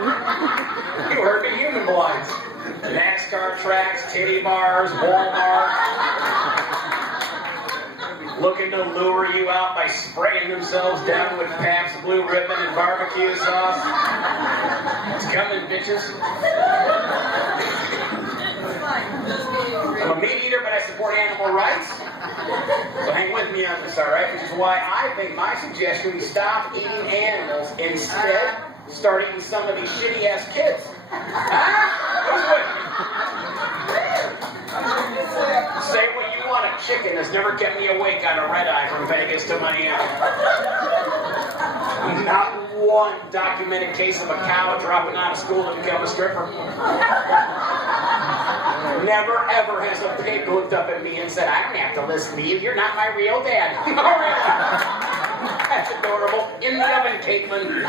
You heard me, human blinds. NASCAR tracks, titty bars, Walmart. Looking to lure you out by spraying themselves down with Pabst Blue Ribbon and barbecue sauce. It's coming, bitches. I'm a meat eater, but I support animal rights. So hang with me on this, all right? Which is why I think my suggestion we stop eating animals, instead start eating some of these shitty-ass kids. Huh? Who's with me? Say what you want. A chicken has never kept me awake on a red-eye from Vegas to Miami. Not one documented case of a cow dropping out of school to become a stripper. Never, ever has a pig looked up at me and said, I don't have to listen to you. You're not my real dad. That's adorable. In the oven, Caitlin.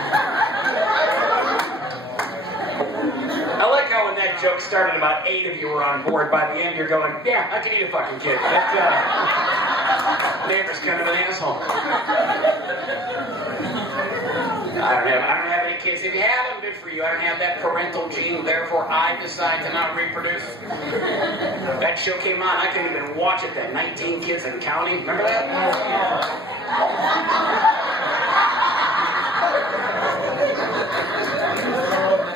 I like how when that joke started, about 8 of you were on board. By the end, you're going, yeah, I can eat a fucking kid. That neighbor's kind of an asshole. I don't have any kids. If you have them, good for you. I don't have that parental gene, therefore I decide to not reproduce. That show came on, I couldn't even watch it, that 19 kids and counting. Remember that?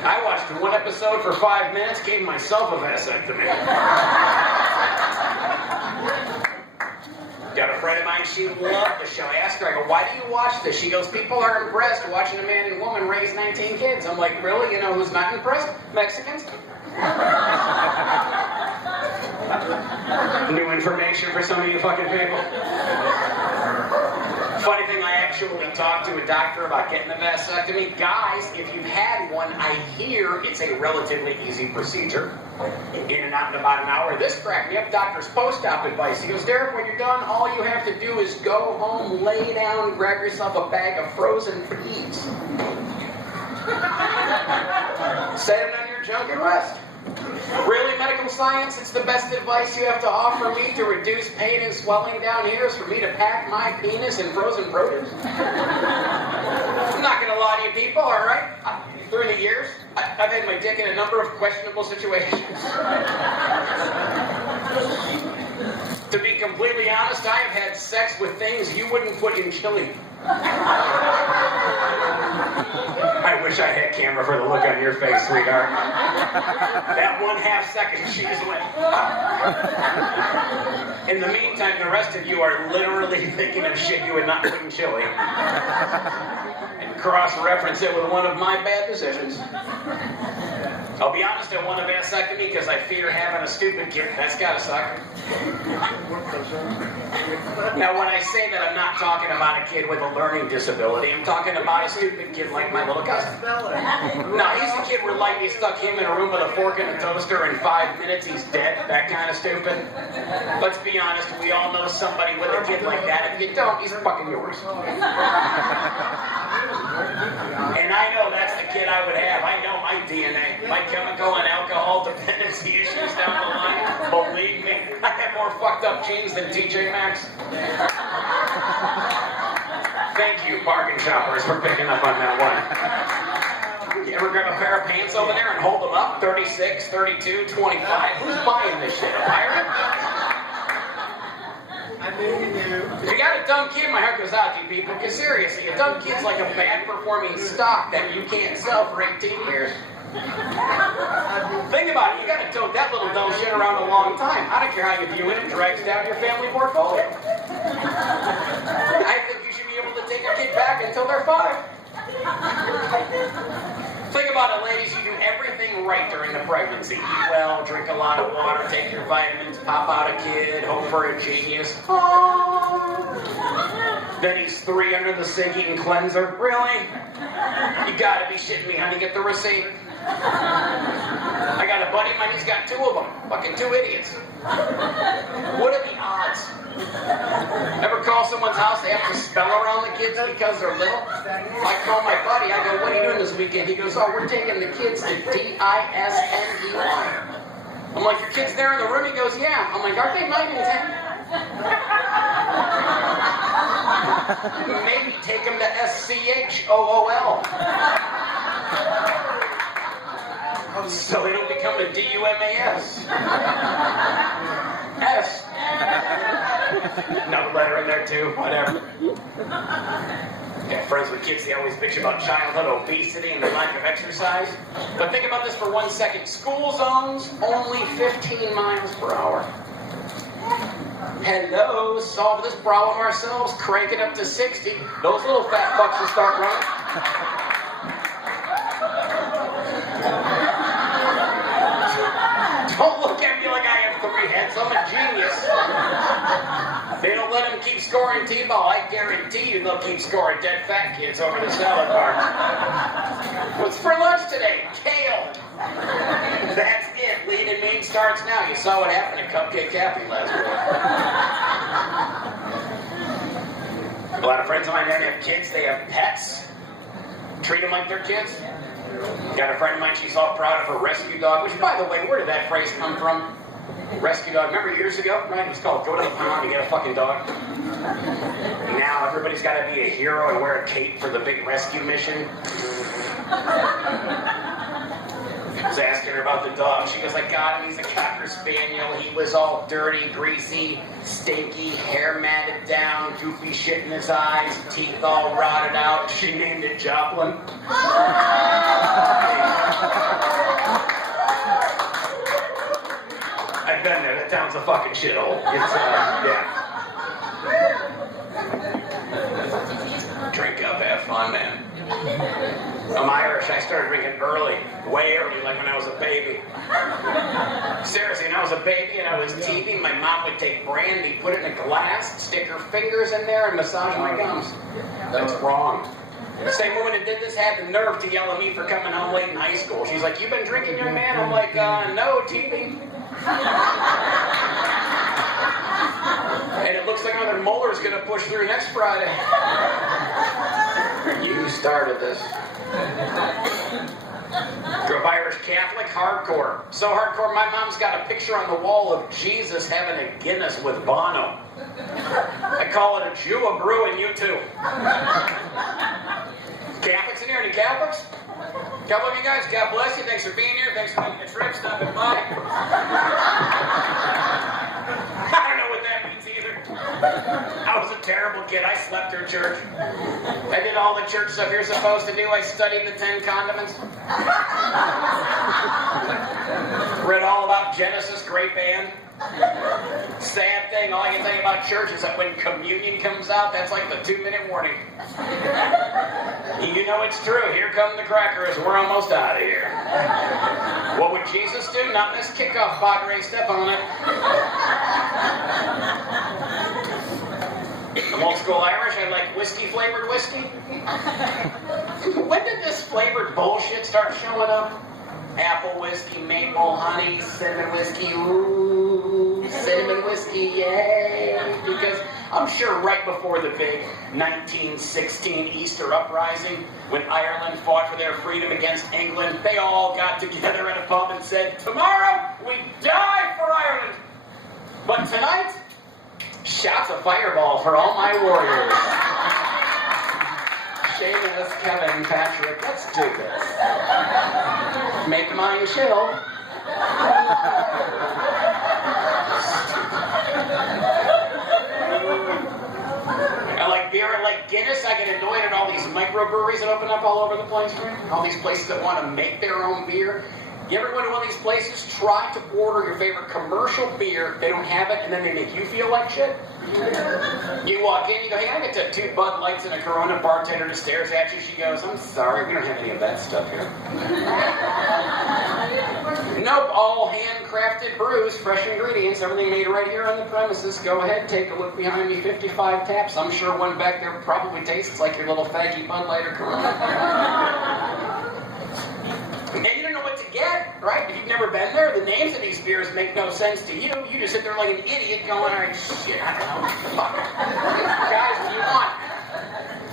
I watched one episode for 5 minutes, gave myself a vasectomy. Got a friend of mine, she loved the show. I asked her, I go, why do you watch this? She goes, people are impressed watching a man and woman raise 19 kids. I'm like, really? You know who's not impressed? Mexicans? New information for some of you fucking people. Funny thing, I actually talked to a doctor about getting a vasectomy. Guys, if you've had one, I hear it's a relatively easy procedure. In and out in about an hour. This cracked me up. Doctor's post-op advice. He goes, Derek, when you're done, all you have to do is go home, lay down, grab yourself a bag of frozen peas. Set it on your junk and rest. Really, medical science, it's the best advice you have to offer me to reduce pain and swelling down here is for me to pack my penis in frozen produce? I'm not going to lie to you people, all right? Through the years, I've had my dick in a number of questionable situations. To be completely honest, I have had sex with things you wouldn't put in chili. I wish I had camera for the look on your face, sweetheart. That 1/2 second, she just went. In the meantime, the rest of you are literally thinking of shit you would not put in chili. And cross-reference it with one of my bad decisions. I'll be honest, I want a vasectomy because I fear having a stupid kid. That's gotta suck. Now, when I say that, I'm not talking about a kid with a learning disability. I'm talking about a stupid kid like my little cousin. No, he's the kid where lightning stuck him in a room with a fork and a toaster. In 5 minutes, he's dead. That kind of stupid. Let's be honest, we all know somebody with a kid like that. If you don't, he's fucking yours. And I know that's the kid I would have. I know my DNA, my chemical and alcohol dependency issues down the line. Believe me, I have more fucked up genes than TJ Maxx. Thank you, bargain shoppers, for picking up on that one. You ever grab a pair of pants over there and hold them up? 36, 32, 25. Who's buying this shit? A pirate? I knew you knew. If you got a dumb kid, my heart goes out to you people, because seriously, a dumb kid's like a bad performing stock that you can't sell for 18 years. Think about it, you gotta tote that little dumb shit around a long time. I don't care how you view it, it drags down your family portfolio. I think you should be able to take a kid back until they're 5. Think about it, ladies, you do everything right during the pregnancy. Eat well, drink a lot of water, take your vitamins, pop out a kid, hope for a genius. Aww. Then he's 3 under the sink eating cleanser. Really? You gotta be shitting me, honey, get the receipt. I got a buddy of mine, he's got 2 of them. Fucking 2 idiots. What are the odds? Ever call someone's house, they have to spell around the kids because they're little? I call my buddy, I go, what are you doing this weekend? He goes, oh, we're taking the kids to Disney. I'm like, your kid's there in the room? He goes, yeah. I'm like, aren't they 9 and 10? Maybe take them to SCHOOL. So they don't become a D-U-M-A-S. S. Another letter in there too, whatever. Yeah, friends with kids, they always bitch about childhood obesity and the lack of exercise. But think about this for 1 second. School zones, only 15 miles per hour. Hello, solve this problem ourselves, crank it up to 60. Those little fat fucks will start running. Don't look at me like I have 3 heads, I'm a genius. They don't let them keep scoring T-ball. I guarantee you they'll keep scoring dead fat kids over the salad bar. What's for lunch today? Kale. That's it. Lean and mean starts now. You saw what happened to Cupcake Kathy last week. A lot of friends of mine that have kids, they have pets. Treat them like they're kids. Got a friend of mine, she's all proud of her rescue dog, which, by the way, where did that phrase come from? Rescue dog. Remember years ago, right? It was called go to the pond and get a fucking dog. Now everybody's got to be a hero and wear a cape for the big rescue mission. I was asking her about the dog. She goes, I got him. He's a Cocker Spaniel. He was all dirty, greasy, stinky, hair matted down, goofy shit in his eyes, teeth all rotted out. She named it Joplin. I've been there. That town's a fucking shithole. It's, yeah. Drink up, have fun, man. I'm Irish. I started drinking early, way early, like when I was a baby. Seriously, when I was a baby and I was teething, my mom would take brandy, put it in a glass, stick her fingers in there, and massage my gums. That's wrong. The same woman that did this had the nerve to yell at me for coming home late in high school. She's like, "You been drinking, young man?" I'm like, no, teething. And it looks like another molar's gonna push through next Friday. You started this. Grew up Irish Catholic, hardcore. So hardcore, my mom's got a picture on the wall of Jesus having a Guinness with Bono. I call it a Jew, a brew, and you too. Catholics in here? Any Catholics? Couple of you guys, God bless you. Thanks for being here. Thanks for making the trip. Stopping by. I don't know what that means either. I was a terrible kid. I slept through church. I did all the church stuff you're supposed to do. I studied the 10 Commandments. Read all about Genesis. Great band. Sad thing, all I can tell you about church is that when communion comes out, that's like the 2-minute warning. You know it's true. Here come the crackers. We're almost out of here. What would Jesus do? Not miss kickoff, Padre. Step on it. I'm old school Irish. I like whiskey-flavored whiskey. When did this flavored bullshit start showing up? Apple whiskey, maple, honey, cinnamon whiskey, ooh, cinnamon whiskey, yay! Because I'm sure right before the big 1916 Easter uprising, when Ireland fought for their freedom against England, they all got together at a pub and said, tomorrow we die for Ireland! But tonight, shots of Fireball for all my warriors. Seamus, Kevin, Patrick, let's do this. Make mine chill. I like beer, I like Guinness. I get annoyed at all these microbreweries that open up all over the place, right? All these places that want to make their own beer. You ever go to one of these places, try to order your favorite commercial beer, they don't have it, and then they make you feel like shit? You walk in, you go, hey, I get 2 Bud Lights and a Corona. Bartender just stares at you. She goes, I'm sorry, we don't have any of that stuff here. Nope, all handcrafted brews, fresh ingredients, everything made right here on the premises. Go ahead, take a look behind me, 55 taps. I'm sure one back there probably tastes like your little faggy Bud Light or Corona. And you don't know what to get, right? If you've never been there, the names of these beers make no sense to you. You just sit there like an idiot going, all right, shit, I don't know. Fuck. Guys, what do you want?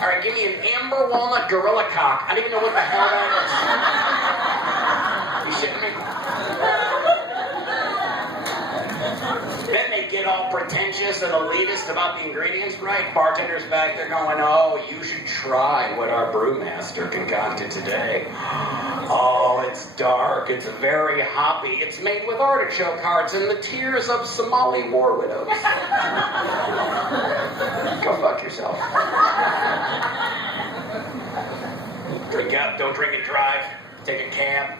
All right, give me an amber walnut gorilla cock. I don't even know what the hell that is. You shitting me? Then they get all pretentious. pompous and elitist about the ingredients, right? Bartender's back there going, oh, you should try what our brewmaster concocted today. Oh, it's dark, it's very hoppy, it's made with artichoke hearts and the tears of Somali war widows. Go fuck yourself. Drink up, don't drink and drive. Take a cab,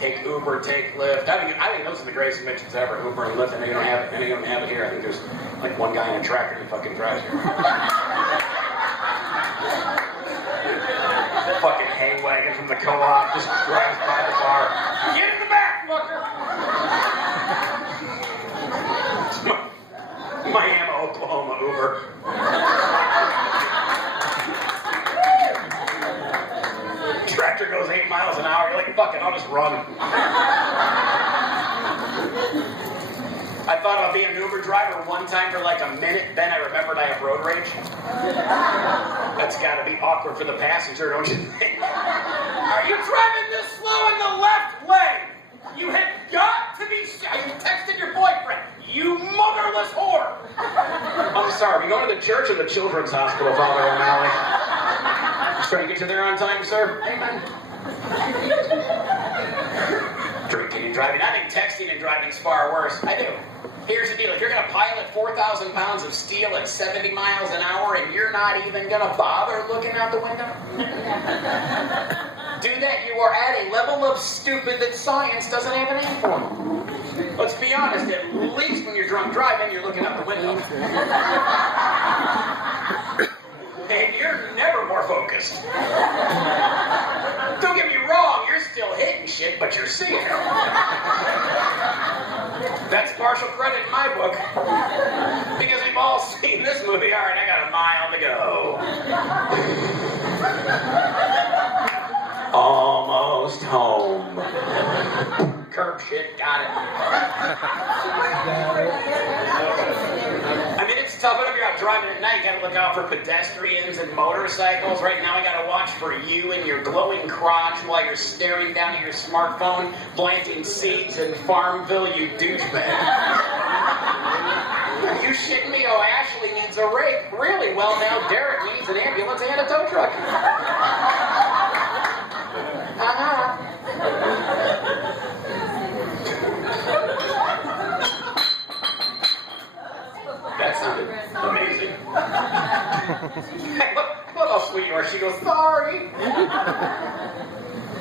take Uber, take Lyft. I think those are the greatest inventions ever, Uber and Lyft. I know you don't have it. I know you don't have it here. I think there's like one guy in a tractor who fucking drives here. Fucking hay wagon from the co-op just drives by the bar. Get in the back, fucker! Miami, Oklahoma Uber. Tractor goes 8 miles an hour. You're like, fuck it, I'll just run. I thought about being an Uber driver one time for like a minute, then I remembered I have road rage. That's gotta be awkward for the passenger, don't you think? Are you driving this slow in the left lane? You have got to be... You texted your boyfriend, you motherless whore! I'm sorry, we going to the church or the children's hospital, Father O'Malley? Just trying to get you there on time, sir? Amen. Drinking and driving. I think texting and driving is far worse. I do. Here's the deal. If you're going to pilot 4,000 pounds of steel at 70 miles an hour and you're not even going to bother looking out the window, do that, you are at a level of stupid that science doesn't have a name for. Let's be honest, at least when you're drunk driving, you're looking out the window. And you're never more focused. Don't get me wrong, you're still hitting shit, but you're seeing it. That's partial credit in my book. Because we've all seen this movie. All right, I got a mile to go. Almost home. Curb shit, got it. I mean, it's tough. Whenever you're out driving at night, you gotta look out for pedestrians and motorcycles. Right now, I gotta watch for you and your glowing crotch while you're staring down at your smartphone, planting seeds in Farmville, you douchebag. Are you shitting me? Oh, Ashley needs a rake. Really? Well, now Derek needs an ambulance and a tow truck. That sounded amazing. Look how sweet you are. She goes, sorry.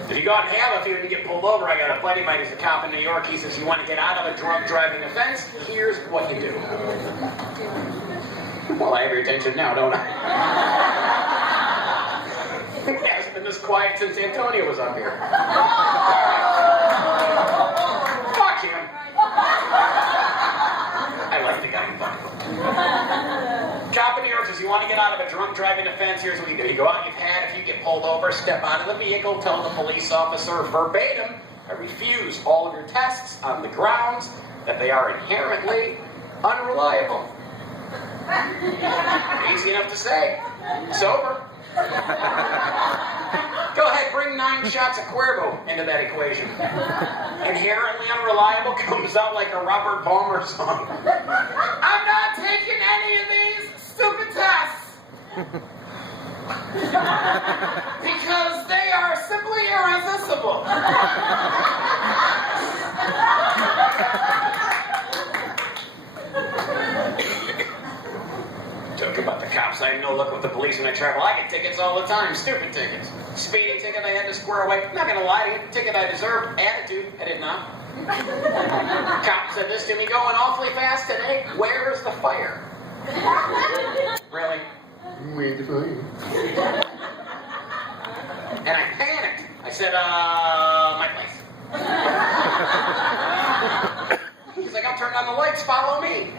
If you go out and have a few and get pulled over, I got a buddy of mine who's a cop in New York. He says, you want to get out of a drunk driving offense? Here's what you do. Well, I have your attention now, don't I? It hasn't been this quiet since Antonio was up here. Fuck him. I like the guy who fucked him. Cop in New York says, you want to get out of a drunk driving offense? Here's what you do. You go out, you've had, if you get pulled over, step out of the vehicle, tell the police officer verbatim, I refuse all of your tests on the grounds that they are inherently unreliable. Easy enough to say. Sober. Go ahead, bring 9 shots of Cuervo into that equation. Inherently unreliable comes out like a Robert Palmer song. I'm not taking any of these stupid tests. Because they are simply irresistible. Talk about the cops. I have no luck with the police when I travel. I get tickets all the time. Stupid tickets. Speeding ticket I had to square away. Not gonna lie to you. Ticket I deserved. Attitude. I did not. Cop said this to me. Going awfully fast today. Where's the fire? Really? Where's the fire? And I panicked. I said, my place. He's like, I'll turn on the lights. Follow me.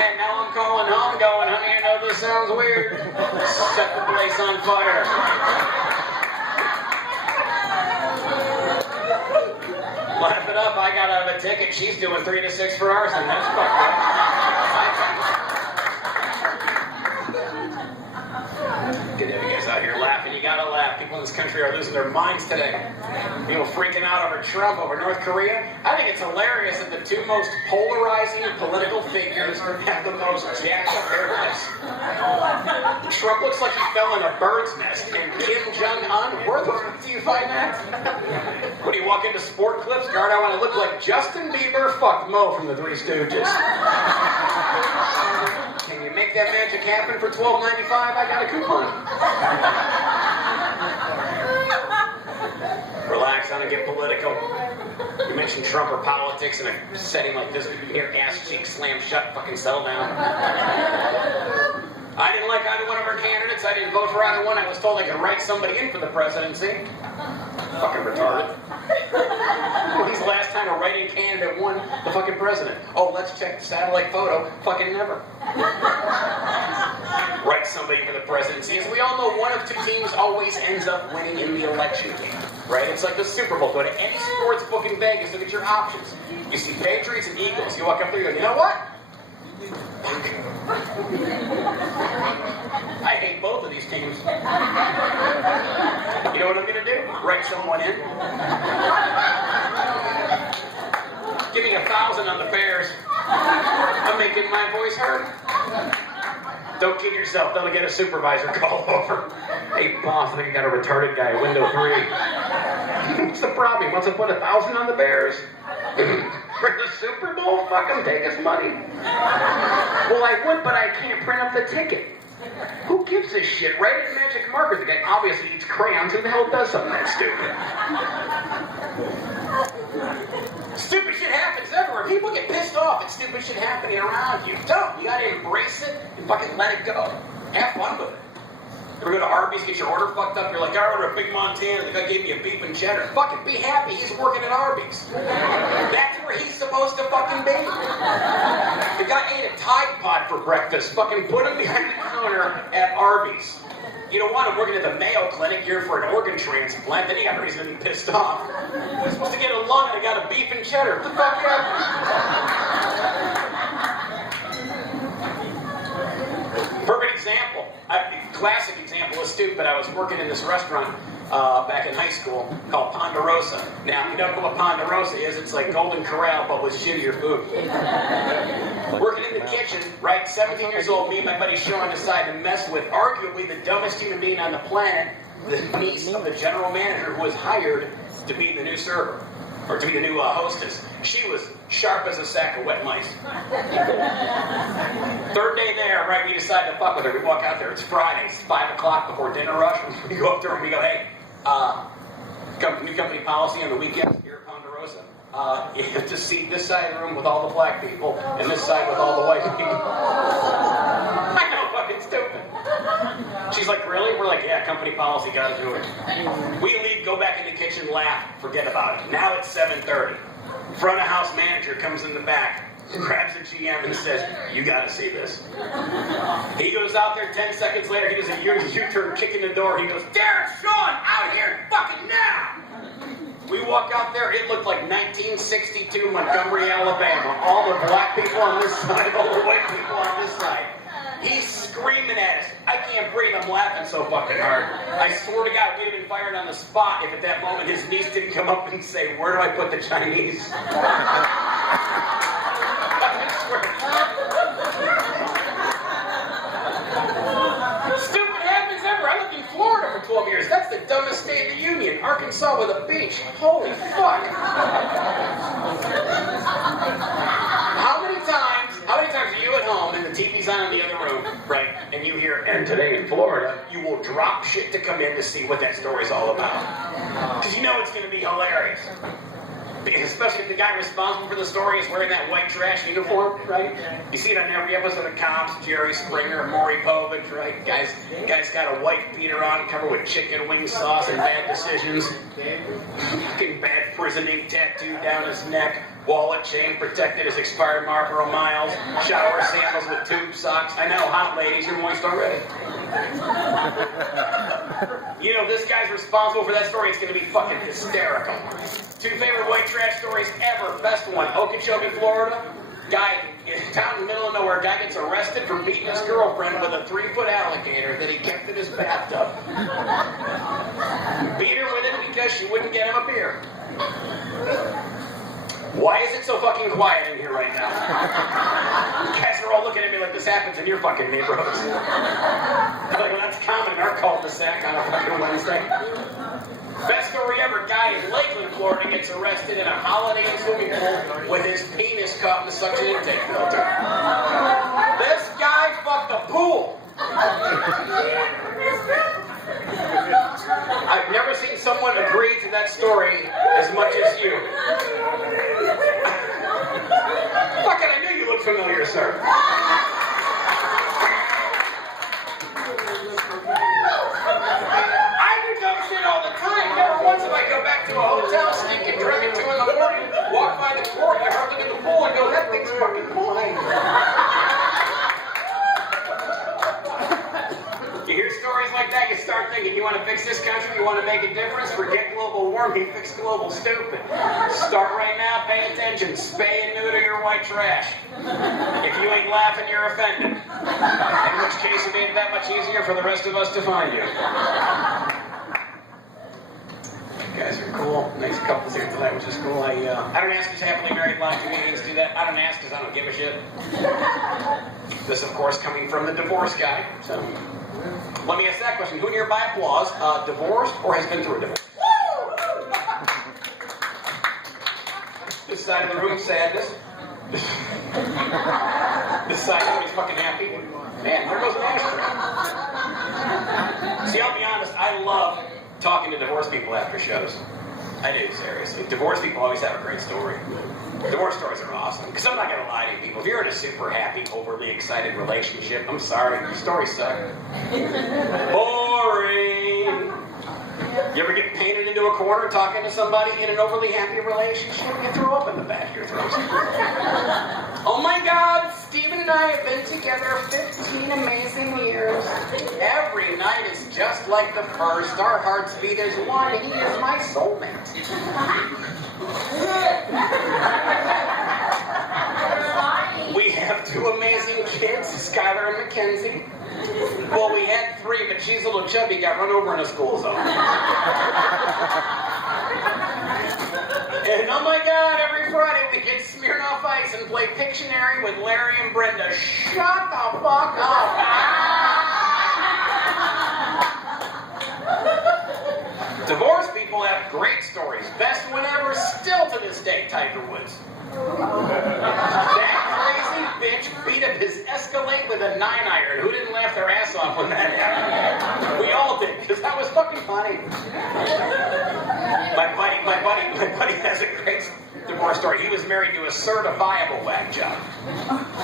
Man, now I'm calling home going, honey, I know this sounds weird. Set the place on fire. Laugh it up, I got out of a ticket. She's doing 3 to 6 for arson. That's fucked up. Get you guys out here laughing. You gotta laugh. people in this country are losing their minds today. People freaking out over Trump, over North Korea. I think it's hilarious that the two most polarizing political figures have the most jacked up haircuts. Trump looks like he fell in a bird's nest, and Kim Jong-un, where the fuck do you find that? When you walk into Sport Clips, guard, I want to look like Justin Bieber fucked Mo from the Three Stooges. Can you make that magic happen for $12.95? I got a coupon. Relax, I don't get political. You mention Trump or politics in a setting like this, you hear ass cheek slam shut, fucking settle down. I didn't like either one of our candidates. I didn't vote for either one. I was told I could write somebody in for the presidency. Fucking retarded. When's the last time a write-in candidate won the fucking president? Oh, let's check the satellite photo. Fucking never. Write somebody for the presidency. As we all know, one of two teams always ends up winning in the election game. Right? It's like the Super Bowl. Go to any sports book in Vegas, look at your options. You see Patriots and Eagles. You walk up there, you go, you know what? I hate both of these teams. You know what I'm going to do? Write someone in. Give me 1,000 on the Bears. I'm making my voice heard. Don't kid yourself. They'll get a supervisor called over. Hey, boss, I think you got a retarded guy at window 3. What's the problem? He wants to put 1,000 on the Bears. For the Super Bowl? Fuck him, take his money. Well, I would, but I can't print up the ticket. Who gives a shit? Write it in magic markers. The guy obviously eats crayons. Who the hell does something that stupid? Stupid shit happens everywhere. People get pissed off at stupid shit happening around you. Don't. You gotta embrace it and fucking let it go. Have fun with it. Ever go to Arbys, get your order fucked up, you're like, I ordered a big Montana, the guy gave me a beef and cheddar. Fucking be happy, he's working at Arbys. That's where he's supposed to fucking be. The guy ate a Tide Pod for breakfast. Fucking put him behind the counter at Arbys. You don't want him working at the Mayo Clinic here for an organ transplant, then you got a reason to be pissed off. You're supposed to get a lung and I got a beef and cheddar. What the fuck happened? Perfect example. Classic example is stupid. I was working in this restaurant back in high school called Ponderosa. Now, if you don't know what Ponderosa is, it's like Golden Corral, but with shittier food. Working in the kitchen, right? 17 years old, me and my buddy Sean decided to mess with arguably the dumbest human being on the planet, the niece of the general manager who was hired to be the new server, or to be the new hostess. She was sharp as a sack of wet mice. Third day there, right, we decide to fuck with her. We walk out there, it's Friday, it's 5 o'clock before dinner rush. We go up to her and we go, hey, new company policy on the weekends here at Ponderosa. You have to seat this side of the room with all the black people and this side with all the white people. I know, fucking stupid. She's like, really? We're like, yeah, company policy, gotta do it. We leave, go back in the kitchen, laugh, forget about it. Now it's 7:30. Front of house manager comes in the back, grabs a GM and says, you gotta see this. He goes out there 10 seconds later, he does a U-turn, kick in the door, he goes, Darren, Sean, out here fucking now! We walk out there, it looked like 1962 Montgomery, Alabama. All the black people on this side, all the white people on this side. He's screaming at us. I can't breathe, I'm laughing so fucking hard. I swear to God, we'd have been fired on the spot if at that moment his niece didn't come up and say, where do I put the Chinese? Stupid happens ever. I lived in Florida for 12 years. That's the dumbest state in the union. Arkansas with a beach. Holy fuck. How many times are you at home and the TV's on in the other room, right? And you hear, and today in Florida, you will drop shit to come in to see what that story's all about. Because you know it's going to be hilarious. Especially if the guy responsible for the story is wearing that white trash uniform, right? You see it on every episode of Cops, Jerry Springer, Maury Povich, right? Guy's got a white beater on covered with chicken wing sauce and bad decisions. Fucking bad prison ink tattoo down his neck. Wallet chain protected as expired Marlboro Miles. Shower sandals with tube socks. I know, hot ladies, you're moist already. You know, this guy's responsible for that story. It's going to be fucking hysterical. 2 favorite white trash stories ever. Best one, Okeechobee, Florida. Guy, down in the middle of nowhere, guy gets arrested for beating his girlfriend with a 3-foot alligator that he kept in his bathtub. says she wouldn't get him a beer. Why is it so fucking quiet in here right now? You guys are all looking at me like this happens in your fucking neighborhoods. Like, well, that's common in our cul-de-sac on a fucking Wednesday. Best story ever, guy in Lakeland, Florida gets arrested in a Holiday Inn swimming pool with his penis caught in the suction intake filter. This guy fucked a pool. I've never seen someone agree to that story as much as you. Fuck it, I knew you looked familiar, sir. I do dumb shit all the time. Never once if I go back to a hotel, sneaking, drink at 2 in the morning, walk by the courtyard, look at the pool, and go, that thing's fucking fine. You hear stories like that, you start thinking, you want to fix this country, you want to make a difference, forget global warming, fix global stupid. Start right now, pay attention, spay and neuter your white trash. If you ain't laughing, you're offended. In which case, it made it that much easier for the rest of us to find you. You guys are cool. Nice couples here tonight, which is cool. I don't ask because happily married black comedians do that. I don't ask because I don't give a shit. This, of course, coming from the divorce guy. So, let me ask that question. Who nearby applause, divorced or has been through a divorce? This side of the room, sadness. This side, everybody's fucking happy. Man, there goes an ashtray. See, I'll be honest, I love talking to divorced people after shows. I do, seriously. Divorced people always have a great story. Divorce stories are awesome. Because I'm not going to lie to you people. If you're in a super happy, overly excited relationship, I'm sorry, your stories suck. Boring. You ever get painted into a corner talking to somebody in an overly happy relationship? You throw up in the back of your throat. Oh my God, Steven and I have been together 15 amazing years. Every night is just like the first. Our hearts beat as one. He is my soulmate. We have 2 amazing kids, Skylar and Mackenzie. Well, we had 3, but she's a little chubby, got run over in a school zone. And oh my God, every Friday we get Smirnoff Ice and play Pictionary with Larry and Brenda. Shut the fuck up! Divorced people have great stories. Best one ever, still to this day, Tiger Woods. That crazy bitch beat up his Escalade with a 9-iron. Who didn't laugh their ass off when that happened? We all did, because that was fucking funny. My buddy has a great divorce story. He was married to a certifiable whack job.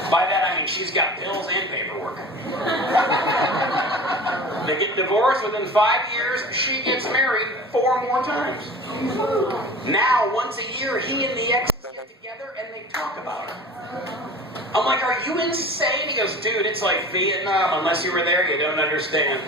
By that I mean she's got pills and paperwork. They get divorced within 5 years. She gets married 4 more times. Now, once a year, he and the ex get together and they talk about her. I'm like, are you insane? He goes, dude, it's like Vietnam. Unless you were there, you don't understand.